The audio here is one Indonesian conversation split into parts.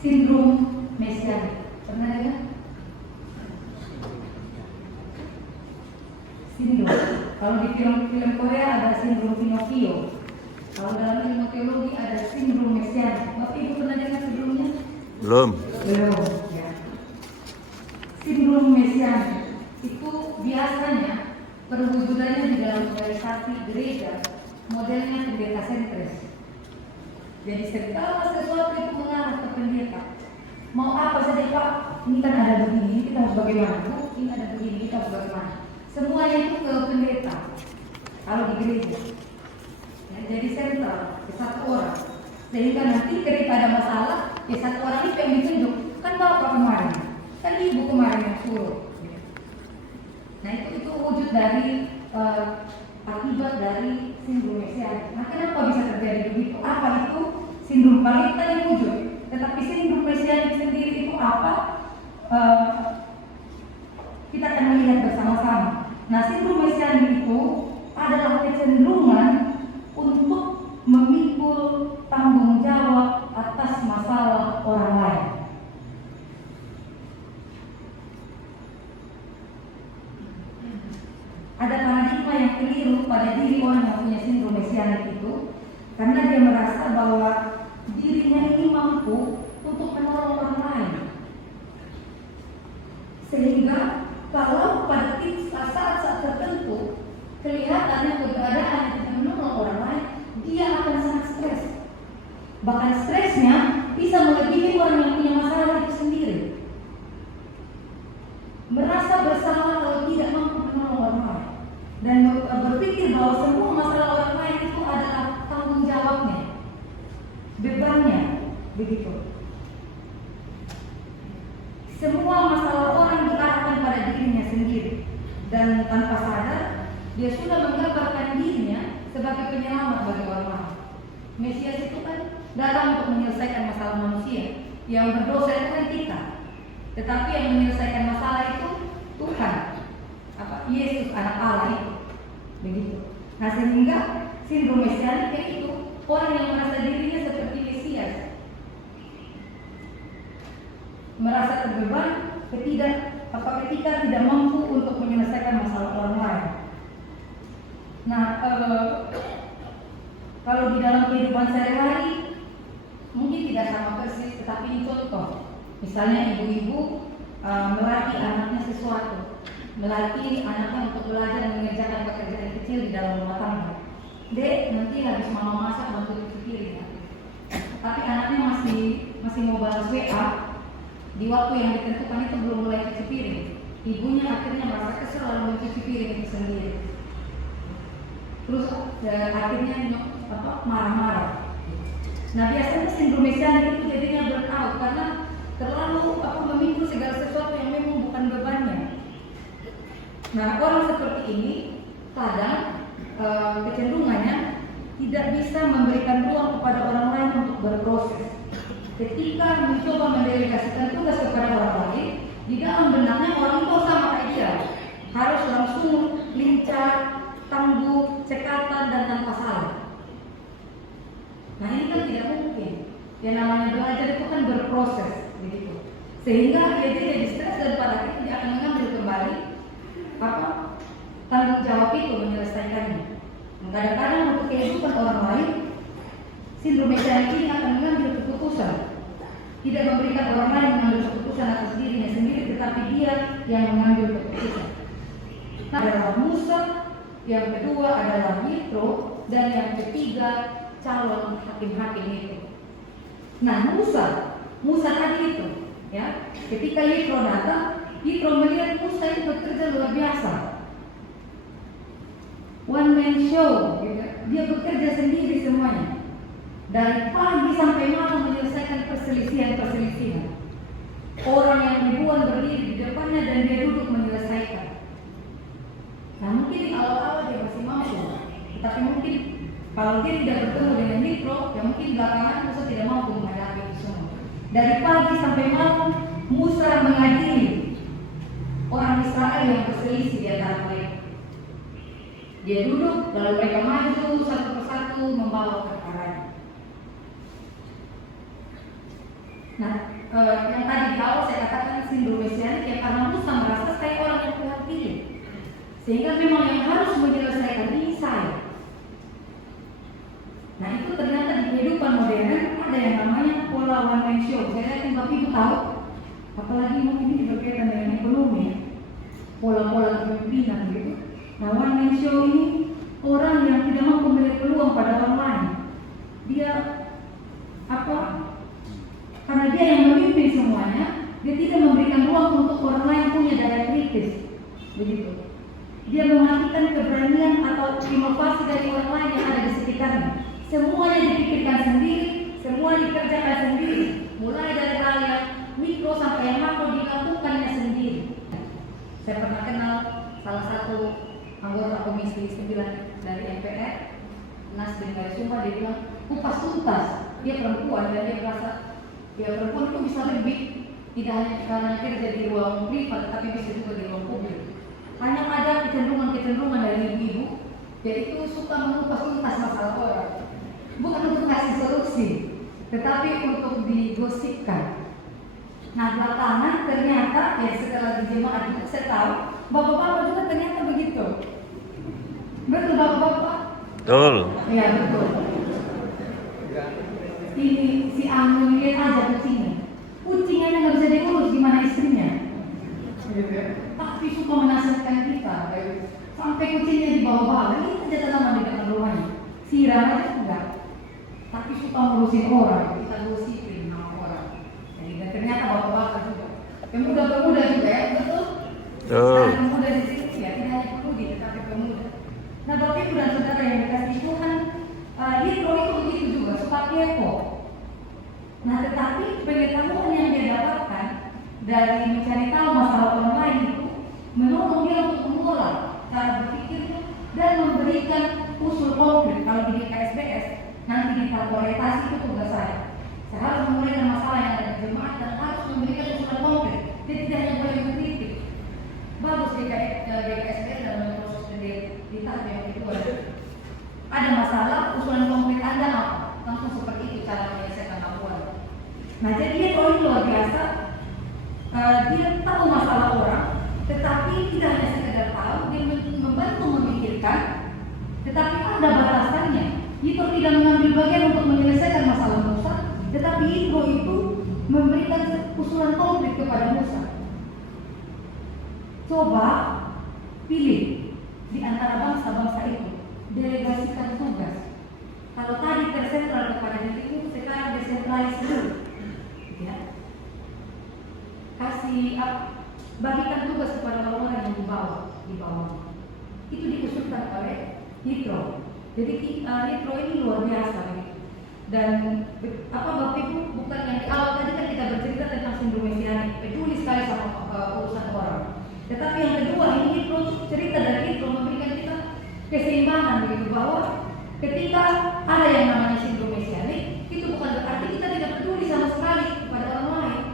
Sindrom mesianik. Pernah dengar? Sindrom. Kalau di film-film Korea ada sindrom Pinocchio. Kalau dalam ilmu teologi ada sindrom mesianik. Bapak Ibu pernah dengar sebelumnya? Belum. Belum. Ya. Sindrom mesianik itu biasanya perwujudannya di dalam organisasi gereja modelnya pendeta sentris. Jadi segala sesuatu itu mengarah ke pendeta. Mau apa saja Pak? Ini kan ada begini, kita harus bagaimana? Bu, ini ada begini, kita harus bagaimana? Semuanya itu ke pendeta. Kalau di gereja, ya, jadi sentral ke satu orang. Sehingga nanti ketika ada masalah, ya satu orang itu yang ditunjuk. Kan Bapak kemarin, kan Ibu kemarin yang suruh. Nah itu wujud dari akibat dari sindrom mesianik. Nah kenapa bisa terjadi begitu? Apa itu sindrom? Kalau kita yang wujud, tetapi sindrom mesianik sendiri itu apa? Kita akan melihat bersama-sama. Nah sindrom mesianik itu adalah kecenderungan untuk memikul tanggung jawab atas masalah orang lain. Ada paradigma yang keliru pada diri orang yang punya sindrom mesianik itu, karena dia merasa bahwa dirinya ini mampu untuk menolong orang lain. Sehingga kalau pada saat-saat tertentu kelihatannya keberadaan yang tidak menolong orang lain, dia akan sangat stres. Bahkan stresnya bisa melebihi orang yang punya masalah itu sendiri. Merasa bersalah kalau tidak mampu menolong orang lain. Dan berpikir bahwa semua masalah orang lain itu adalah tanggung jawabnya, bebannya, begitu. Semua masalah orang diarahkan pada dirinya sendiri, dan tanpa sadar dia sudah menggambarkan dirinya sebagai penyelamat bagi orang lain. Mesias itu kan datang untuk menyelesaikan masalah manusia. Yang berdosa itu kan kita, tetapi yang menyelesaikan masalah itu Tuhan. Yesus anak Allah itu, begitu. Nah sehingga sindrom mesianik itu orang yang merasa dirinya seperti Mesias, merasa terbeban ketika tidak mampu untuk menyelesaikan masalah orang lain. Nah kalau di dalam kehidupan sehari-hari mungkin tidak sama persis, tetapi ini contoh. Misalnya ibu-ibu melatih anaknya sesuatu, melatih anaknya untuk belajar mengerjakan pekerjaan kecil di dalam rumah tangga. Dek, nanti habis mama masak bantu cuci piring. Tapi anaknya masih mau balas WA di waktu yang ditentukan itu belum mulai cuci piring. Ibunya akhirnya merasa kesel lalu mencuci piring itu sendiri. Terus akhirnya marah-marah. Nah biasanya sindrom mesianik itu jadinya burnout karena terlalu memikul segala sesuatu yang memang bukan bebannya. Nah orang seperti ini kadang kecenderungannya tidak bisa memberikan ruang kepada orang lain untuk berproses. Ketika mencoba mendelegasikan tugas kepada orang lain, di dalam benaknya orang itu sama kayak dia, harus langsung lincah, tangguh, cekatan dan tanpa salah. Nah ini kan tidak mungkin. Yang namanya belajar itu kan berproses, begitu. Sehingga dia jadi stres dan pada akhirnya dia akan mengambil kembali tanggung jawab itu menyelesaikannya. Kadang-kadang untuk kehidupan orang lain, sindrom mesianik ini akan mengambil keputusan, tidak memberikan orang lain mengambil keputusan atas dirinya sendiri, tetapi dia yang mengambil keputusan. Nah, adalah Musa, yang kedua adalah Yitro, dan yang ketiga calon hakim-hakim itu. Nah, Musa tadi itu, ya, ketika Yitro datang, Yitro melihat Musa itu bekerja luar biasa. One man show, gitu. Dia bekerja sendiri semuanya. Dari pagi sampai malam menyelesaikan perselisihan. Orang yang ribuan berdiri di depannya dan dia duduk menyelesaikan. Nah mungkin di awal-awal dia masih mampu, tapi mungkin kalau dia tidak bertemu dengan Yitro, ya mungkin belakangan Musa tidak mampu menghadapi itu semua. Dari pagi sampai malam Musa mengadili orang Israel yang berselisih di antara mereka. Dia duduk, lalu mereka maju satu persatu membawa perkara. Nah, yang tadi di awal saya katakan sindrom mesianik ya, karena Musa merasa saya orang yang Tuhan pilih, sehingga memang yang harus menyelesaikan ini saya. Nah itu ternyata di kehidupan modern ada yang namanya pola one man show. Saya yakin Bapak Ibu tahu, apalagi mungkin ini berkaitan dengan ekonomi, pola-pola kepemimpinan gitu. Nah one man show ini orang yang tidak mampu memberi peluang pada orang lain. Dia karena dia yang memimpin semuanya, dia tidak memberikan ruang untuk orang lain punya daya kritis. Begitu. Dia mematikan keberanian atau inovasi dari orang lain yang ada di sekitarnya. Semuanya dipikirkan sendiri, semua dikerjakan sendiri, mulai dari hal yang mikro sampai yang makro dilakukannya sendiri. Saya pernah kenal salah satu anggota Komisi 9 dari MPR, Nasdem dari Sumba, dia bilang kupas tuntas. Dia perempuan dan dia merasa ya perempuan itu bisa lebih, tidak hanya karena kerja di ruang privat, tapi bisa juga di ruang publik. Hanya ada kecenderungan dari ibu-ibu, yaitu suka mengupas tuntas masalah orang. Bukan untuk kasih solusi, tetapi untuk digosipkan. Nah belakangan ternyata ya setelah di jemaat itu saya tahu bapak-bapak juga ternyata begitu. Betul bapak-bapak? Betul. Iya betul. Ini si Anggun lihat aja kucingnya nggak bisa diurus, gimana istrinya? Tapi suka menasihatkan kita, sampai kucingnya dibawa-bawa, ini saja tanaman di depan rumahnya. Siram aja enggak. Tapi suka ngurusin orang, kita gosipin sama orang. Jadi dan ternyata bapak-bapak juga, pemuda-pemuda juga ya, betul? Ada pemuda di sini ya, tidak hanya pemudi tetapi pemuda. Nah Bapak Ibu dan Saudara yang dikasih Tuhan, Yitro itu begitu juga, suka kepo. Nah tetapi pengetahuan yang dia dapatkan dari mencari tahu masalah orang lain itu menolong dia untuk mengolah cara berpikirnya dan memberikan usul konkret. Kalau di KSBS nanti di orientasi itu tugas saya. Saya harus memberikan masalah yang ada di jemaat dan harus memberikan usulan konkret. Dia tidak hanya boleh mengkritik. Bagus di KSBS dalam proses di tahap yang kedua. Ada masalah, usulan konkret Anda apa? Langsung seperti itu cara menyelesaikan laporan. Nah jadi dia kalau luar biasa, dia tahu masalah orang, tetapi tidak hanya sekedar tahu, dia membantu memikirkan, tetapi ada batasannya. Itu tidak mengambil bagian untuk menyelesaikan masalah Musa, tetapi Yitro itu memberikan usulan konkret kepada Musa. Coba pilih di antara bangsa-bangsa itu, delegasikan tugas. Kalau tadi tersentral kepada dirimu, sekarang desentralis dulu. Ya. Bagikan tugas kepada orang-orang yang di bawah. Itu diusulkan oleh Yitro. Jadi Yitro ini luar biasa. Dan Bapak Ibu, bukan yang di awal tadi kan kita bercerita tentang sindrom mesianik, peduli sekali sama urusan orang. Tetapi yang kedua ini Yitro, cerita dari Yitro memberikan kita keseimbangan begitu, bahwa ketika ada yang namanya sindrom mesianik, itu bukan berarti kita tidak peduli sama sekali kepada orang lain.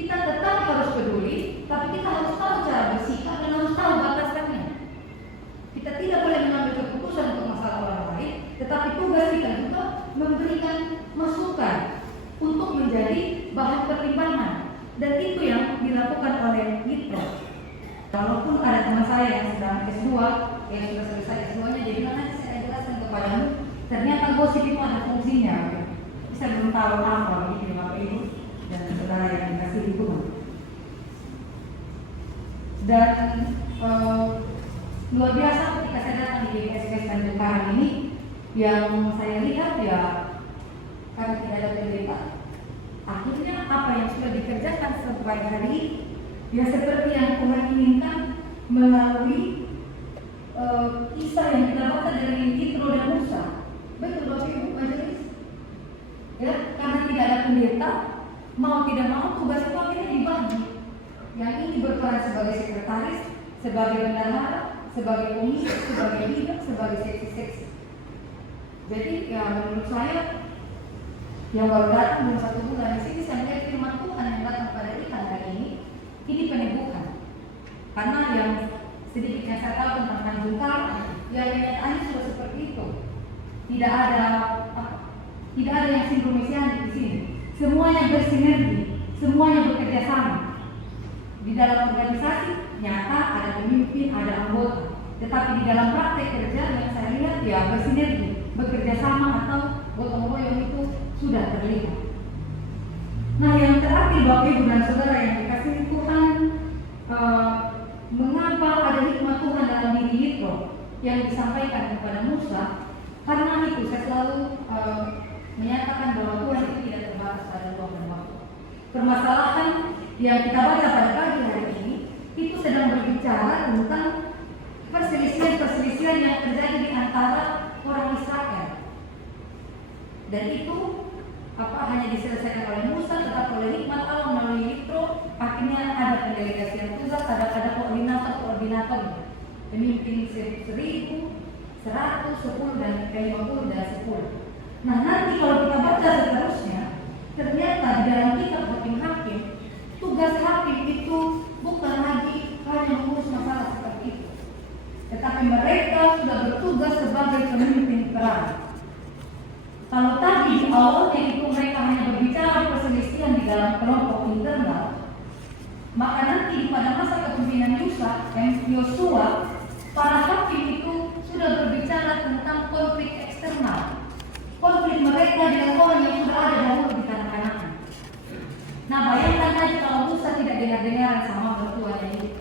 Kita tetap harus peduli, tapi kita harus tahu cara bersikap dan harus tahu batasannya. Kita tidak boleh mengambil keputusan untuk masalah orang lain, tetapi tugas kita juga memberikan masukan untuk menjadi bahan pertimbangan. Dan itu yang dilakukan oleh Yitro. Walaupun ada teman saya yang sedang S2, yang sudah selesai S2-nya, jadi nanti saya jelaskan kepadamu, ternyata gosip itu ada fungsinya. Saya belum tahu apa begitu Bapak Ibu dan saudara yang dikasihi Tuhan. Dan luar biasa ketika saya datang di GKSBS Tanjung Karang ini, yang saya lihat ya, karena tidak ada pendeta, akhirnya apa yang sudah dikerjakan sampai hari ini, ya seperti yang Tuhan inginkan melalui kisah yang kita baca dari Yitro dan Musa. Betul Bapak Ibu majelis? Ya, karena tidak ada pendeta, mau tidak mau tugas itu akhirnya dibagi. Yang ini berperan sebagai sekretaris, sebagai bendahara, sebagai komisi, sebagai leader, sebagai seksi-seksi. Jadi ya menurut saya yang baru datang belum 1 bulan di sini, saya melihat firman Tuhan yang datang pada kita hari ini peneguhan. Karena yang sedikit yang saya tahu tentang Tanjung Karang, ya kenyataannya sudah seperti itu. Tidak ada yang sindrom mesianik di sini. Semuanya bersinergi, semuanya bekerja sama. Di dalam organisasi nyata ada pemimpin, ada anggota, tetapi di dalam praktek kerja yang saya lihat ya bersinergi, bekerja sama atau gotong royong itu sudah terlihat. Nah, yang terakhir Bapak Ibu dan Saudara yang dikasihi Tuhan, mengapa ada hikmat Tuhan dalam diri Yitro yang disampaikan kepada Musa? Karena itu saya selalu menyatakan bahwa Tuhan itu tidak terbatas pada ruang dan waktu. Permasalahan yang kita baca pada pagi hari ini itu sedang berbicara tentang perselisihan yang terjadi di antara orang Israel, dan itu hanya diselesaikan oleh Musa, tetapi oleh hikmat Allah melalui Yitro akhirnya ada pendelegasian tugas, ada koordinator, pemimpin 1.000, 100, 10 dan 50 dan 10. Nah, nanti kalau kita baca seterusnya, ternyata di dalam kitab hakim-hakim, tugas hakim itu bukan lagi hanya mengurus masalah seperti itu, tetapi mereka sudah bertugas sebagai pemimpin perang. Kalau tadi di awalnya itu mereka hanya berbicara perselisihan di dalam kelompok internal, maka nanti pada masa kepemimpinan Yosua, para hakim itu sudah berbicara tentang konflik eksternal, konflik mereka dengan orang yang sudah ada dahulu di tanah Kanaan. Nah, bayangkan tadi kalau Musa tidak dengar-dengaran sama mertuanya itu,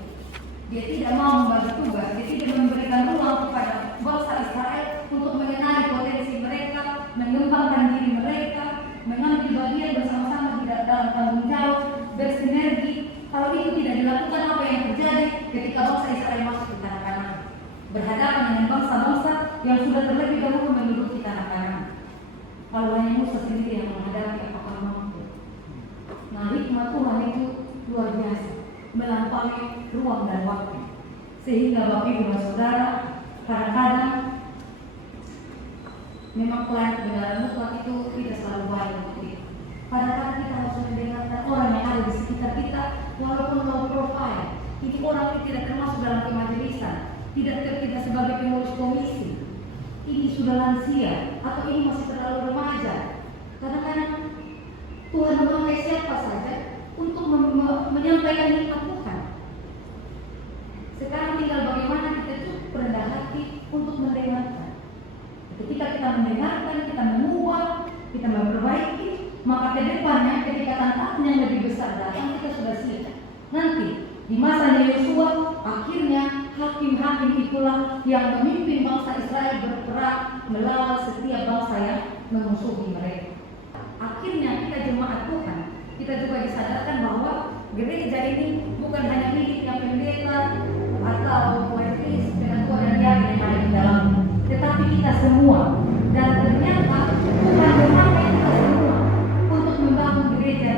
dia tidak mau membagi tugas, dia tidak memberikan ruang kepada bangsa Israel untuk mengenali potensi mereka, mengembangkan diri mereka, mengambil bagian bersama-sama tidak dalam tanggung jawab, bersinergi. Kalau itu tidak dilakukan, apa yang terjadi ketika bangsa Israel masuk ke tanah Kanaan, berhadapan dengan bangsa-bangsa yang sudah terlebih dahulu menduduki tanah Kanaan? Kalau hanya Musa sendiri yang menghadapi, apakah mampu? Nah, hikmat Tuhan itu luar biasa, melampaui ruang dan waktu, sehingga Bapak Ibu dan Saudara kadang-kadang memang pelayan kebenaran mutlak itu tidak selalu baik untuk itu. Kadang-kadang kita harus mendengarkan orang yang ada di sekitar kita, walaupun low profile. Ini orang ini tidak termasuk dalam kemajelisan, tidak sebagai pengurus komisi, ini sudah lansia atau ini masih terlalu remaja. Kadang-kadang Tuhan memakai siapa saja untuk menyampaikan hikmat Tuhan. Sekarang tinggal bagaimana kita cukup rendah hati untuk mendengarkan. Ketika kita mendengarkan, kita mengubah, kita memperbaiki, maka ke depannya ketika tantangan yang lebih besar datang, kita sudah siap. Nanti di masa Yosua, akhirnya hakim-hakim itulah yang memimpin bangsa Israel berperang melawan setiap bangsa yang memusuhi mereka. Akhirnya kita jemaat Tuhan, kita juga disadarkan bahwa gereja ini bukan hanya miliknya pendeta atau majelis penatua dan diaken yang ada di dalamnya, tetapi kita semua. Dan ternyata Tuhan memakai kita semua untuk membangun gereja,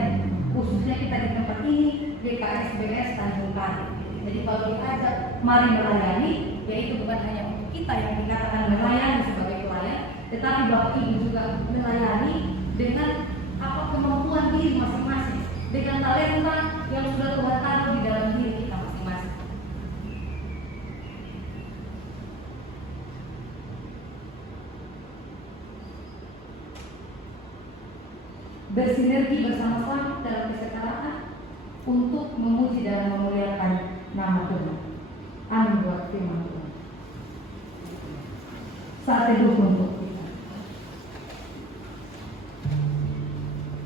khususnya kita di tempat ini, GKSBS Tanjung Kari. Jadi kalau diajak mari melayani, yaitu bukan hanya untuk kita yang dikatakan melayani sebagai pelayan, tetapi Bapak Ibu juga melayani dengan kemampuan diri masing-masing, dengan talenta yang sudah Tuhan taruh di dalam diri kita masing-masing. Bersinergi bersama-sama dalam kesetaraan untuk memuji dan memuliakan nama Tuhan. Amin buat firman Tuhan. Saat teduh untuk